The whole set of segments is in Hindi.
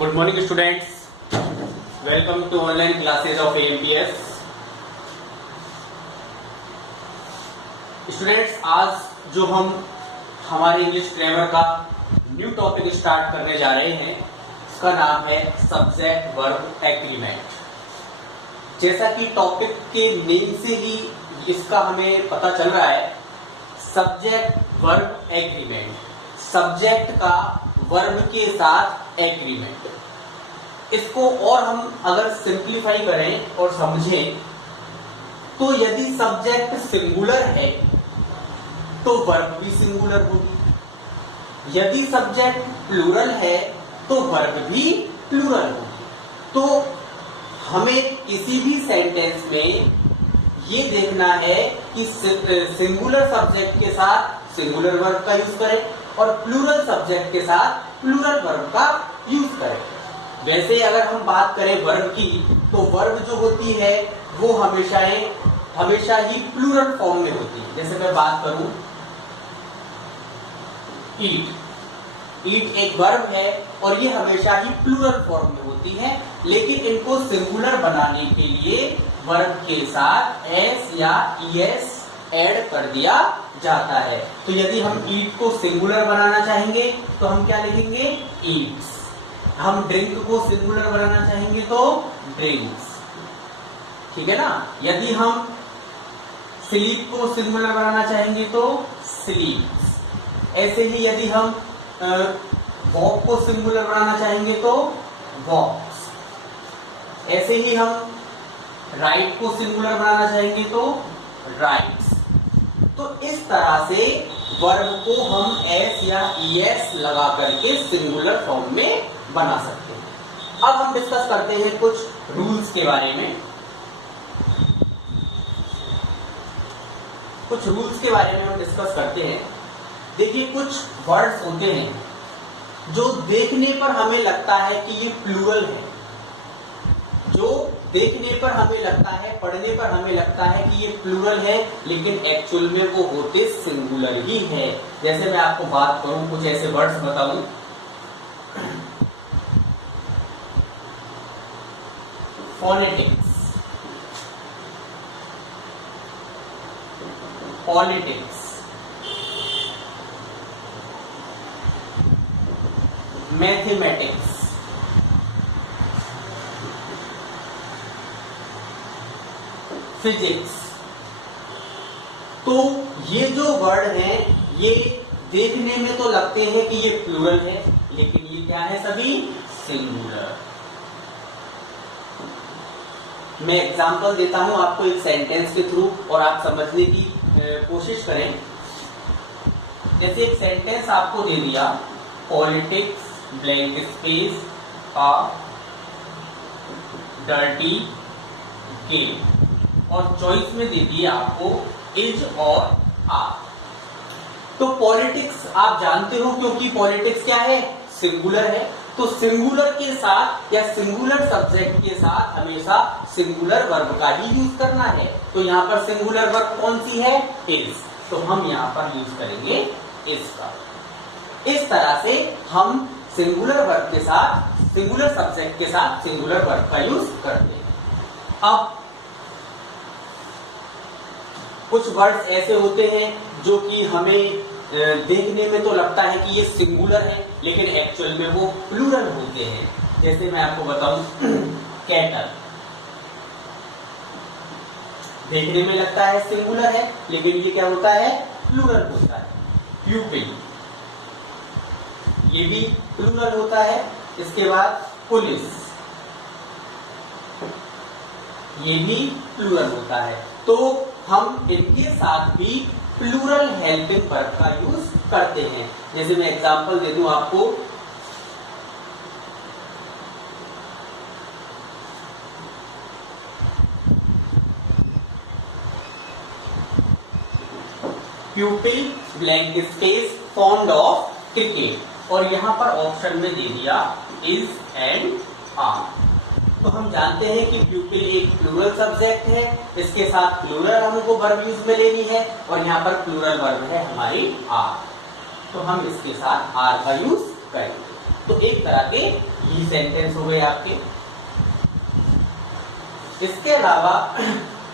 Good morning students, welcome to online classes of AMPS। Students, आज जो हम हमारे इंग्लिश ग्रामर का न्यू टॉपिक स्टार्ट करने जा रहे हैं, उसका नाम है सब्जेक्ट वर्ब एग्रीमेंट। जैसा कि टॉपिक के नेम से ही इसका हमें पता चल रहा है, सब्जेक्ट वर्ब एग्रीमेंट, सब्जेक्ट का वर्ब के साथ एग्रीमेंट। इसको और हम अगर सिंप्लीफाई करें और समझें तो यदि सब्जेक्ट सिंगुलर है तो वर्ब भी सिंगुलर होगी, यदि सब्जेक्ट प्लूरल है तो वर्ब भी प्लूरल होगी। तो हमें किसी भी सेंटेंस में ये देखना है कि सिंगुलर सब्जेक्ट के साथ सिंगुलर वर्ब का यूज करें और प्लूरल सब्जेक्ट के साथ प्लूरल वर्ब का यूज करें। वैसे अगर हम बात करें वर्ब की, तो वर्ब जो होती है वो हमेशा ही प्लूरल फॉर्म में होती है। जैसे मैं बात करूं, ईट एक वर्ब है और ये हमेशा ही प्लूरल फॉर्म में होती है, लेकिन इनको सिंगुलर बनाने के लिए वर्ब के साथ एस या ईएस ऐड कर दिया जाता है। तो यदि हम ईट को सिंगुलर बनाना चाहेंगे तो हम क्या लिखेंगे? ईट्स। हम ड्रिंक को सिंगुलर बनाना चाहेंगे तो ड्रिंक्स, ठीक है ना। यदि हम स्लीप को सिंगुलर बनाना चाहेंगे तो स्लीप्स। ऐसे ही यदि हम वॉक को सिंगुलर बनाना चाहेंगे तो वॉक्स। ऐसे ही हम राइट को सिंगुलर बनाना चाहेंगे तो राइट्स। तो इस तरह से वर्ब को हम एस या ईएस लगा करके सिंगुलर फॉर्म में बना सकते हैं। अब हम डिस्कस करते हैं कुछ रूल्स के बारे में। कुछ रूल्स के बारे में हम डिस्कस करते हैं। देखिए, कुछ वर्ड्स होते हैं जो देखने पर हमें लगता है कि ये प्लूरल है, जो देखने पर हमें लगता है, पढ़ने पर हमें लगता है कि ये प्लूरल है, लेकिन एक्चुअल में वो होते सिंगुलर ही है। जैसे मैं आपको बात करूं, कुछ ऐसे वर्ड्स बताऊं, फोनेटिक्स, पॉलिटिक्स, मैथमेटिक्स, फिजिक्स। तो ये जो वर्ड हैं, ये देखने में तो लगते हैं कि ये प्लूरल है, लेकिन ये क्या है? सभी सिंगुलर। मैं एग्जांपल देता हूं आपको एक सेंटेंस के थ्रू और आप समझने की कोशिश करें। जैसे एक सेंटेंस आपको दे दिया, politics blank space a dirty game, और चॉइस में दे दिया आपको इज और आर। तो पॉलिटिक्स आप जानते हो, क्योंकि पॉलिटिक्स क्या है? सिंगुलर है। तो सिंगुलर के साथ या सिंगुलर सब्जेक्ट के साथ हमेशा सिंगुलर वर्ब का ही यूज करना है। तो यहाँ पर सिंगुलर वर्ब कौन सी है? इज। तो हम यहाँ पर यूज करेंगे इज का। इस तरह से हम सिंगुलर वर्ब के साथ, सिंगुलर सब्जेक्ट के साथ सिंगुलर वर्ब का यूज करते हैं। अब कुछ वर्ड्स ऐसे होते हैं जो कि हमें देखने में तो लगता है कि ये सिंगुलर है, लेकिन एक्चुअल में वो प्लूरल होते हैं। जैसे मैं आपको बताऊं, कैटल देखने में लगता है सिंगुलर है, लेकिन ये क्या होता है? प्लूरल होता है। प्यूपिल, ये भी प्लूरल होता है। इसके बाद पुलिस, ये भी प्लूरल होता है। तो हम इनके साथ भी प्लूरल हेल्पिंग वर्ब का यूज करते हैं। जैसे मैं एग्जांपल दे दूं आपको, प्यूपिल blank space fond of cricket, और यहां पर ऑप्शन में दे दिया इज एंड आर। तो हम जानते हैं कि प्यूपिल एक प्लूरल सब्जेक्ट है, इसके साथ प्लूरल हमको वर्ब यूज में लेनी है, और यहाँ पर प्लूरल वर्ब है हमारी आर। तो हम इसके साथ आर का यूज करेंगे। तो एक तरह के ये सेंटेंस हो गए आपके। इसके अलावा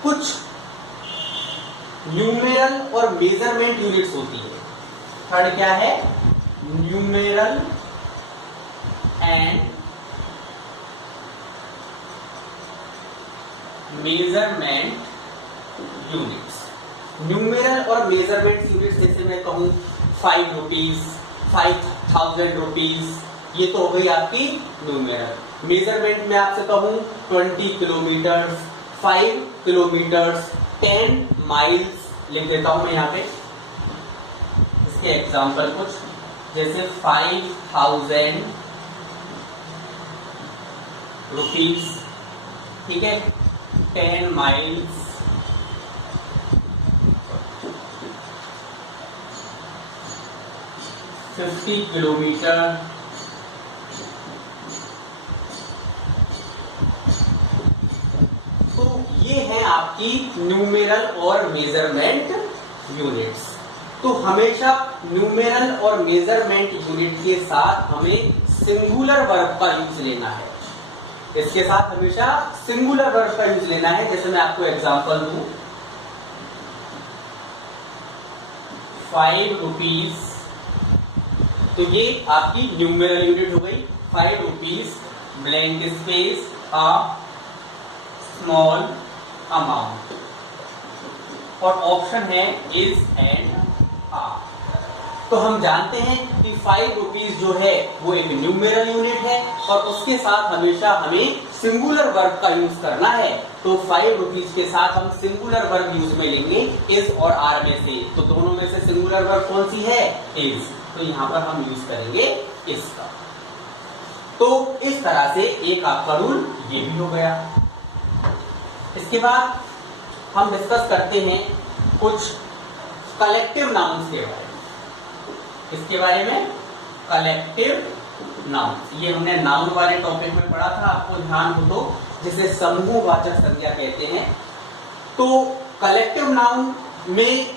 कुछ न्यूमेरल और मेजरमेंट यूनिट्स होती है। थर्ड क्या है? Numeral and measurement units. Numeral और मेजरमेंट यूनिट्स जैसे मैं कहूं 5 रुपीज, 5000 रुपीज, ये तो हो गई आपकी न्यूमेरल। मेजरमेंट में आपसे कहूं 20 किलोमीटर, 5 किलोमीटर, 10 माइल्स, लिख देता हूं मैं यहाँ पे इसके एग्जाम्पल कुछ, जैसे 5000 रुपीज, ठीक है, 10 माइल्स, 50 किलोमीटर, तो ये है आपकी न्यूमेरल और मेजरमेंट यूनिट्स। तो हमेशा न्यूमेरल और मेजरमेंट यूनिट के साथ हमें सिंगुलर वर्ब का यूज लेना है। इसके साथ हमेशा सिंगुलर वर्ब का यूज लेना है। जैसे मैं आपको एग्जांपल दूं, 5 रुपीज, तो ये आपकी न्यूमेरल यूनिट हो गई। 5 rupees blank space a small amount, और ऑप्शन है इज एंड आर। तो हम जानते हैं कि 5 रुपीज जो है वो एक न्यूमेरल यूनिट है और उसके साथ हमेशा हमें सिंगुलर वर्ब का यूज करना है। तो 5 रुपीज के साथ हम सिंगुलर वर्ब यूज में लेंगे इज और आर में से। तो दोनों में से सिंगुलर वर्ब कौन सी है? इज। तो यहां पर हम यूज करेंगे इसका। तो इस तरह से एक आपका रूल ये भी हो गया। इसके बाद हम डिस्कस करते हैं कुछ कलेक्टिव नाउन्स के बारे में। इसके बारे में कलेक्टिव नाउन, ये हमने नाउन वाले टॉपिक में पढ़ा था, आपको ध्यान हो तो, जिसे समूहवाचक संज्ञा कहते हैं। तो कलेक्टिव नाउन में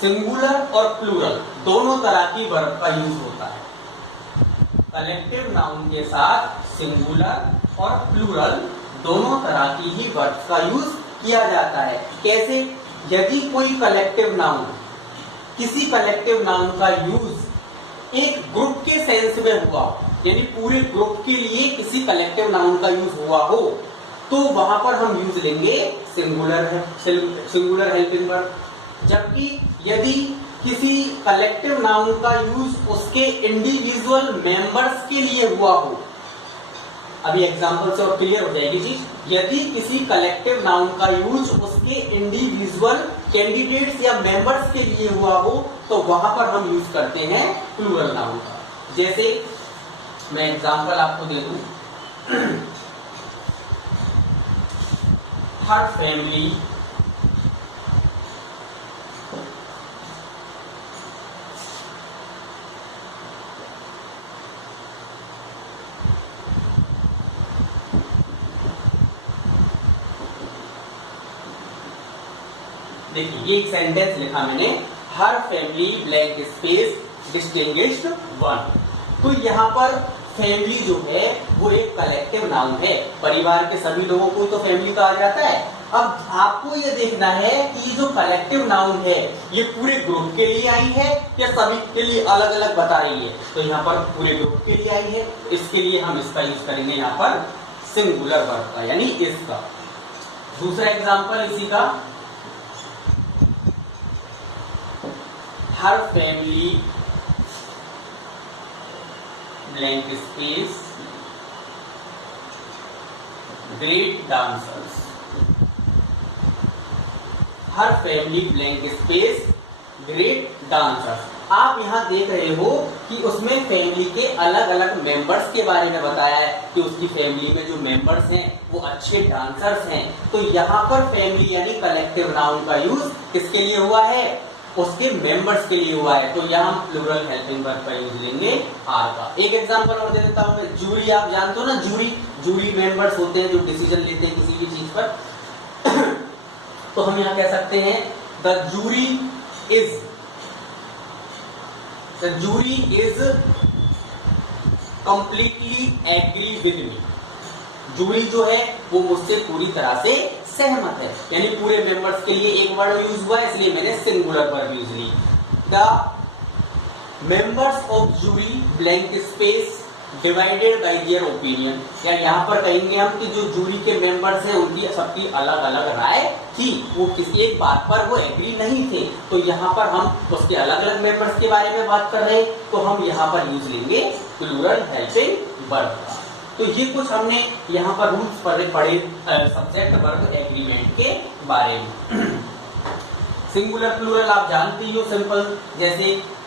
सिंगुलर और प्लूरल दोनों तरह की वर्ब का यूज होता है। कलेक्टिव नाउन के साथ सिंगुलर और प्लूरल दोनों तरह की ही वर्ब का यूज किया जाता है। कैसे? यदि कोई कलेक्टिव नाउन, किसी कलेक्टिव नाउन का यूज एक ग्रुप के सेंस में हुआ, यानी पूरे ग्रुप के लिए किसी कलेक्टिव नाउन का यूज हुआ हो, तो वहां पर हम यूज लेंगे सिंगुलर हेल्पिंग वर्ब। जबकि यदि किसी कलेक्टिव नाउन का यूज उसके इंडिविजुअल मेंबर्स के लिए हुआ हो, अभी एग्जांपल से और क्लियर हो जाएगी चीज। यदि किसी कलेक्टिव नाउन का यूज उसके इंडिविजुअल कैंडिडेट्स या मेंबर्स के लिए हुआ हो, तो वहां पर हम यूज करते हैं प्लूरल नाउन का। जैसे मैं एग्जांपल आपको दे दूं, हर फैमिली देखिए, ये एक सेंटेंस लिखा मैंने, her family blank space distinguished one. तो यहाँ पर फैमिली जो है वो एक कलेक्टिव नाउन है, परिवार के सभी लोगों को तो फैमिली कहा जाता है। अब आपको ये देखना है कि ये जो कलेक्टिव नाउन है ये पूरे ग्रुप के लिए आई है या सभी के लिए अलग अलग बता रही है। तो यहाँ पर पूरे ग्रुप के लिए आई है, इसके लिए हम इसका यूज करेंगे यहाँ पर सिंगुलर वर्ब का, यानी इसका। दूसरा एग्जाम्पल इसी का, her family blank space great dancers, her family blank space great dancers. आप यहां देख रहे हो कि उसमें फैमिली के अलग अलग मेंबर्स के बारे में बताया है कि उसकी फैमिली में जो मेंबर्स हैं वो अच्छे डांसर्स हैं। तो यहाँ पर फैमिली यानी कलेक्टिव नाउन का यूज किसके लिए हुआ है? उसके मेंबर्स के लिए हुआ है। तो यहाँ हम प्लूरल हेल्पिंग वर्ब का यूज लेंगे आर का। एक एग्जांपल और दे देता हूं मैं, जूरी, आप जानते हो ना, जूरी मेंबर्स होते हैं जो डिसीजन लेते हैं किसी भी चीज पर। तो हम यहाँ कह सकते हैं the jury is completely agree with me, jury जो है वो मुझसे पूरी तरह से सहमत है, यानी पूरे मेंबर्स के लिए एक वर्ड यूज हुआ है इसलिए मैंने सिंगुलर वर्ब यूज ली। The members of jury blank space divided by their opinion, या यहाँ पर कहेंगे हम कि जो जूरी के मेंबर्स हैं उनकी सबकी अलग अलग राय थी, वो किसी एक बात पर वो एग्री नहीं थे, तो यहाँ पर हम उसके अलग अलग मेंबर्स के बारे में बात कर रहे हैं, तो हम यहाँ पर यूज लेंगे प्लूरल हेल्पिंग वर्ब का। तो ये कुछ हमने यहाँ पर रूल्स पढ़े सब्जेक्ट वर्ब एग्रीमेंट के बारे में। सिंगुलर प्लूरल आप जानते ही हो, सिंपल, जैसे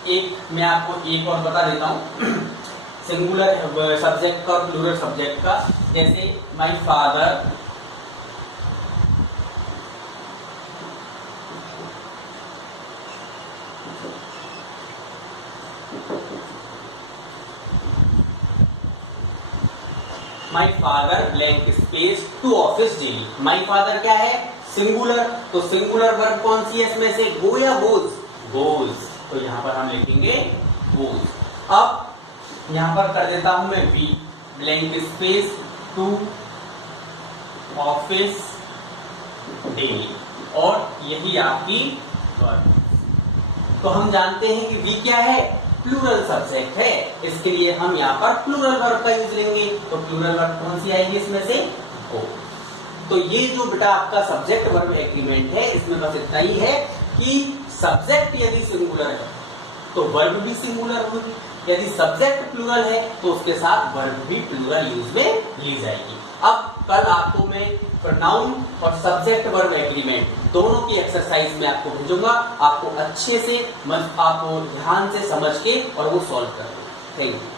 एक मैं आपको एक और बता देता हूँ सिंगुलर सब्जेक्ट का और प्लूरल सब्जेक्ट का, जैसे my father, my father blank space to office daily. My father क्या है, सिंगुलर, तो सिंगुलर वर्ब कौन सी है इसमें से, गो या गोज, गोज, तो यहां पर हम लिखेंगे गोज। अब यहां पर कर देता हूं मैं we blank space to office daily, और यही आपकी वर्ब। तो हम जानते हैं कि वी क्या है, प्लूरल सब्जेक्ट है, इसके लिए हम यहाँ पर प्लूरल वर्ब का यूज लेंगे, तो प्लूरल वर्ब कौन सी आएगी इसमें से, गो। तो ये जो बेटा आपका सब्जेक्ट वर्ब एग्रीमेंट है, इसमें बस इतना ही है कि सब्जेक्ट यदि सिंगुलर है तो वर्ब भी सिंगुलर होगी, यदि सब्जेक्ट प्लूरल है तो उसके साथ वर्ब भी प्लूरल यूज में ली जाएगी। अब कल आपको मैं प्रोनाउन और सब्जेक्ट वर्ब एग्रीमेंट दोनों की एक्सरसाइज में आपको भेजूंगा, आपको अच्छे से आपको ध्यान से समझ के और वो सॉल्व करना। Thank you.